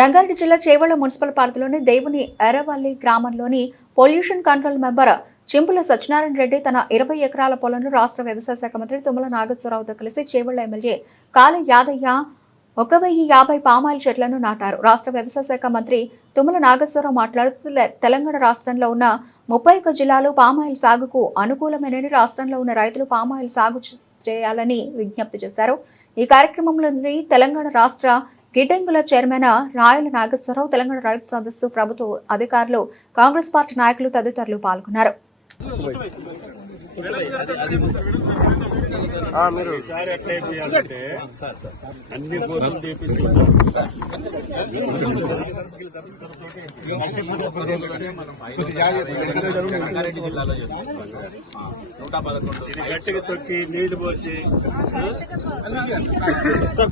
రంగారెడ్డి జిల్లా చేవెళ్ల మున్సిపల్ పరిధిలోని దేవుని ఎర్రవల్లి గ్రామంలోని pollution control member Chimpula Satyanarayana Reddy తన 20 ఎకరాల పొలంను రాష్ట్ర వ్యవసాయ శాఖ మంత్రి తుమ్మల నాగేశ్వరరావుతో కలిసి చేవెళ్ల ఎమ్మెల్యే కాళ యాదయ్య 1050 పామాయిల్ చెట్లను నాటారు. రాష్ట్ర వ్యవసాయ శాఖ మంత్రి తుమ్మల నాగేశ్వరరావు మాట్లాడుతూ తెలంగాణ రాష్ట్రంలో ఉన్న 31 జిల్లాలు పామాయిల్ సాగుకు అనుకూలమేనని రాష్ట్రంలో ఉన్న రైతులు పామాయిల్ సాగు చేయాలని విజ్ఞప్తి చేశారు. ఈ కార్యక్రమంలో తెలంగాణ రాష్ట్ర గిడ్డంగుల చైర్మన్ రాయల నాగేశ్వరరావు, తెలంగాణ రైతు సదస్సు ప్రభుత్వ అధికారులు, కాంగ్రెస్ పార్టీ నాయకులు తదితరులు పాల్గొన్నారు. గట్టిగా తొక్కి నీళ్లు పోసి సార్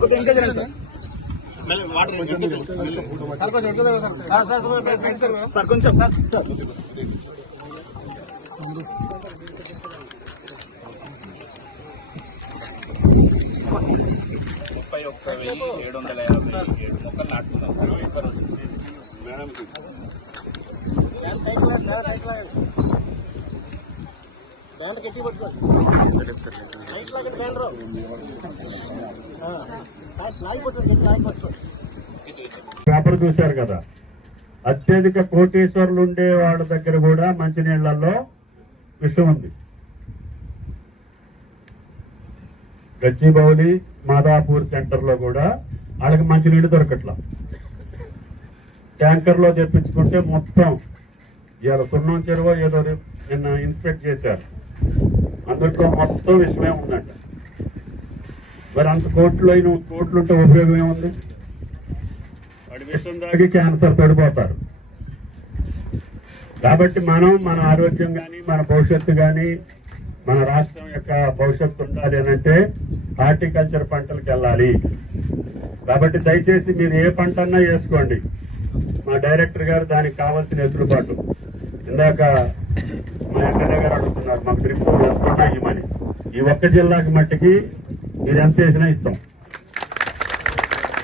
కొంచెం సార్ 31,757 మొక్కలు నాటుకున్నాం. మేడం పేపర్ చూశారు కదా, అత్యధిక కోటీశ్వరులు ఉండే వాళ్ళ దగ్గర కూడా మంచినీళ్లలో విషయం ఉంది. గచ్చిబౌలి మాదాపూర్ సెంటర్ లో కూడా వాళ్ళకి మంచినీళ్ళు దొరకట్లా. ట్యాంకర్ లో తెప్పించుకుంటే మొత్తం ఇవాళ సున్నం చెరువు ఏదో నిన్న ఇన్స్పెక్ట్ చేశారు, అందులో మొత్తం విషయమే ఉందంట. మరి అంత కోట్లుంటే ఉపయోగం ఏముంది? వాడి విషయం దాగి క్యాన్సర్ పడిపోతారు. కాబట్టి మనం మన ఆరోగ్యం కానీ మన భవిష్యత్తు కానీ మన రాష్ట్రం యొక్క భవిష్యత్తు ఉండాలి అని అంటే హార్టికల్చర్ పంటలకు వెళ్ళాలి. కాబట్టి దయచేసి మీరు ఏ పంట అన్నా వేసుకోండి. మా డైరెక్టర్ గారు దానికి కావాల్సిన వెసులుబాటు, ఇందాక మా ఎమ్మెల్యే గారు అడుగుతున్నారు మాకు డ్రిప్ ఎంత ఇవ్వమని. ఈ ఒక్క జిల్లాకి మట్టికి మీరు ఎంత వేసినా ఇస్తాం.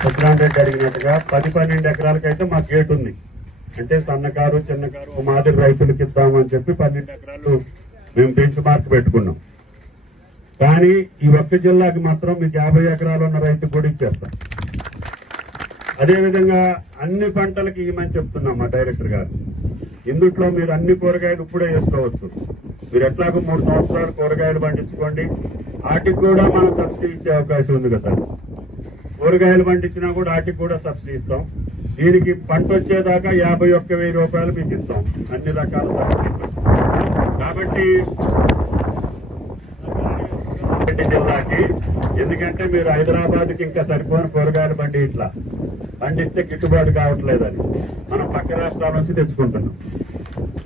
సత్యనారాయణ అడిగినట్టుగా 10-12 ఎకరాలకైతే మాకు గేట్ ఉంది. అంటే సన్నకారు చిన్నకారు ఓ మాదిరి రైతులకు ఇద్దామని చెప్పి 12 ఎకరాలు మేము బెంచ్ మార్క్ పెట్టుకున్నాం. కానీ ఈ ఒక్క జిల్లాకి మాత్రం మీకు 50 ఎకరాలు ఉన్న రైతు కూడా ఇచ్చేస్తాం. అదేవిధంగా అన్ని పంటలకి ఇవ్వమని చెప్తున్నాం మా డైరెక్టర్ గారు. ఇందుట్లో మీరు అన్ని కూరగాయలు ఇప్పుడే వేసుకోవచ్చు. మీరు ఎట్లాగో 3 సంవత్సరాలు కూరగాయలు పండించుకోండి, వాటికి కూడా మనం సబ్సిడీ ఇచ్చే అవకాశం ఉంది కదా. కూరగాయలు పండించినా కూడా వాటికి కూడా సబ్సిడీ ఇస్తాం. దీనికి పంట వచ్చేదాకా 51,000 రూపాయలు మీకు ఇస్తాం, అన్ని రకాల సబ్సిడీ. కాబట్టి జిల్లాకి, ఎందుకంటే మీరు హైదరాబాద్కి ఇంకా సరిపోని కూరగాయలు పండిస్తే గిట్టుబాటు కావట్లేదని మనం పక్క రాష్ట్రాల నుంచి తెచ్చుకుంటున్నాం.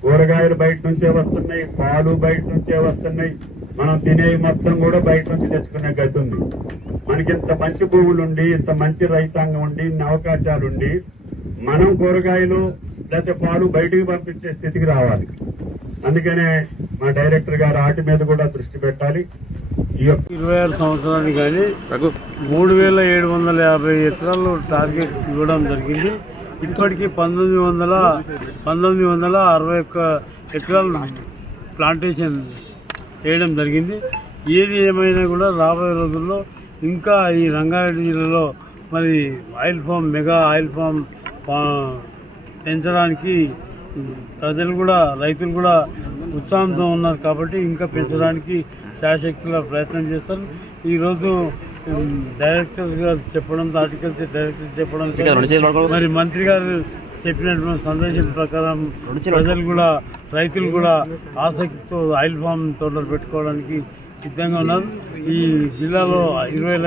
కూరగాయలు బయట నుంచే వస్తున్నాయి, పాలు బయట నుంచే వస్తున్నాయి, మనం తినేవి మొత్తం కూడా బయట నుంచి తెచ్చుకునే గతి ఉంది. మనకి ఇంత మంచి భూములుండి, ఇంత మంచి రైతాంగం ఉండి, ఇన్ని అవకాశాలుండి మనం కూరగాయలు లేకపోతే పాలు బయటికి పంపించే స్థితికి రావాలి. అందుకనే మా డైరెక్టర్ గారు వాటి మీద కూడా దృష్టి పెట్టాలి. 26 సంవత్సరానికి కానీ 3,750 ఎకరాలు టార్గెట్ ఇవ్వడం జరిగింది. ఇప్పటికీ 1961 ఎకరాలు ప్లాంటేషన్ వేయడం జరిగింది. ఏది ఏమైనా కూడా రాబోయే రోజుల్లో ఇంకా ఈ రంగారెడ్డి జిల్లాలో మరి oil palm, mega oil palm పెంచడానికి ప్రజలు కూడా, రైతులు కూడా ఉత్సాహంతో ఉన్నారు. కాబట్టి ఇంకా పెంచడానికి శాయశక్తుల ప్రయత్నం చేస్తారు. ఈరోజు డైరెక్టర్ గారు చెప్పడం, హార్టికల్చర్ డైరెక్టర్ చెప్పడం, మరి మంత్రి గారు చెప్పినటువంటి సందేశం ప్రకారం ప్రజలు కూడా, రైతులు కూడా ఆసక్తితో ఆయిల్ ఫామ్ తోటలు పెట్టుకోవడానికి సిద్ధంగా ఉన్నారు. ఈ జిల్లాలో 20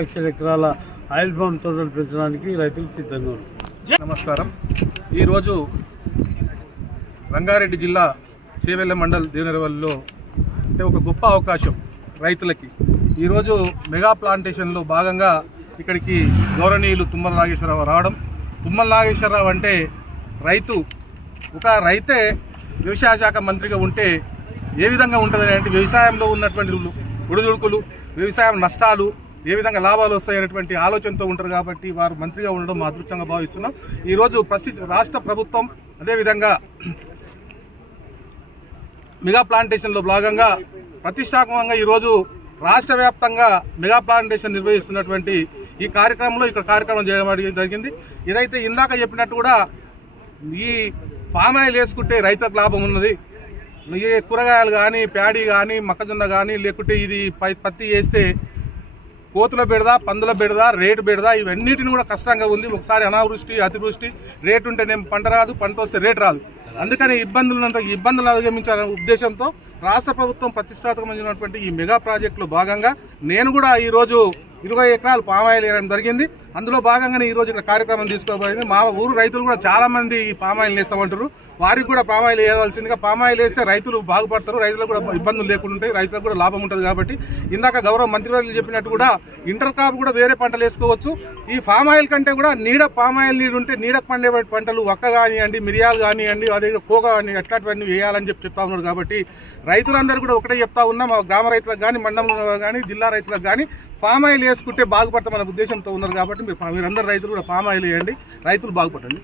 లక్షల ఎకరాల ఆయిల్ ఫామ్ తోటలు పెంచడానికి రైతులు సిద్ధంగా ఉన్నారు. నమస్కారం. ఈరోజు రంగారెడ్డి జిల్లా చేవెళ్ల మండల్ దేవునెరవల్లిలో అంటే ఒక గొప్ప అవకాశం రైతులకి. ఈరోజు మెగా ప్లాంటేషన్లో భాగంగా ఇక్కడికి గౌరవనీయులు తుమ్మల నాగేశ్వరరావు రావడం. తుమ్మల నాగేశ్వరరావు అంటే ఒక రైతే వ్యవసాయ శాఖ మంత్రిగా ఉంటే ఏ విధంగా ఉంటుందని అంటే వ్యవసాయంలో ఉన్నటువంటి ఒడిదుడుకులు, వ్యవసాయం నష్టాలు, ఏ విధంగా లాభాలు వస్తాయనేటువంటి ఆలోచనతో ఉంటారు కాబట్టి వారు మంత్రిగా ఉండడం మా అదృష్టంగా భావిస్తున్నాం. ఈరోజు రాష్ట్ర ప్రభుత్వం అదేవిధంగా మెగా ప్లాంటేషన్లో భాగంగా ప్రతిష్టాత్మకంగా ఈరోజు రాష్ట్ర వ్యాప్తంగా మెగా ప్లాంటేషన్ నిర్వహిస్తున్నటువంటి ఈ కార్యక్రమంలో ఇక్కడ కార్యక్రమం చేయడం జరిగింది. ఇదైతే ఇందాక చెప్పినట్టు కూడా ఈ పామ్ ఆయిల్ వేసుకుంటే రైతులకు లాభం ఉన్నది. ఈ కూరగాయలు కానీ, ప్యాడీ కానీ, మొక్కజొన్న కానీ, లేకుంటే ఇది పత్తి వేస్తే కోతుల బెడదా, పందుల బెడదా, రేటు బెడదా, ఇవన్నిటిని కూడా కష్టంగా ఉంది. ఒకసారి అనావృష్టి, అతివృష్టి, రేటు ఉంటేనేమో పంట రాదు, పంట వస్తే రేటు రాదు. అందుకని ఇబ్బందులు అధిగమించాలనే ఉద్దేశంతో రాష్ట్ర ప్రభుత్వం ప్రతిష్టాత్మకమైనటువంటి ఈ మెగా ప్రాజెక్టులో భాగంగా నేను కూడా ఈరోజు 20 ఎకరాలు పామాయిల్ వేయడం జరిగింది. అందులో భాగంగానే ఈరోజు ఇక్కడ కార్యక్రమం తీసుకోబడింది. మా ఊరు రైతులు కూడా చాలా మంది ఈ పామాయిల్ వేస్తామంటారు. వారికి కూడా పామాయిల్ వేయవలసిందిగా, పామాయిల్ వేస్తే రైతులు బాగుపడతారు, రైతులకు కూడా ఇబ్బందులు లేకుండా ఉంటాయి, రైతులకు కూడా లాభం ఉంటుంది. కాబట్టి ఇందాక గౌరవ మంత్రివర్యులు చెప్పినట్టు కూడా ఇంటర్ క్రాప్ కూడా వేరే పంటలు వేసుకోవచ్చు. ఈ పామాయిల్ కంటే కూడా పామాయిల్ నీడు ఉంటే నీడకు పండే పంటలు ఒక్క కానివ్వండి, మిరియాలు కానివ్వండి, అదే కోక కానీ అట్లాంటివన్నీ వేయాలని చెప్తా ఉన్నారు. కాబట్టి రైతులందరూ కూడా ఒకటే చెప్తా ఉన్నాం, మా గ్రామ రైతులకు కానీ, మండలంలో కానీ, జిల్లా రైతులకు కానీ పామాయిల్ వేసుకుంటే బాగుపడతామన్న ఉద్దేశంతో ఉన్నారు. కాబట్టి మీరందరూ రైతులు కూడా పామాయిల్ వేయండి, రైతులు బాగుపడండి.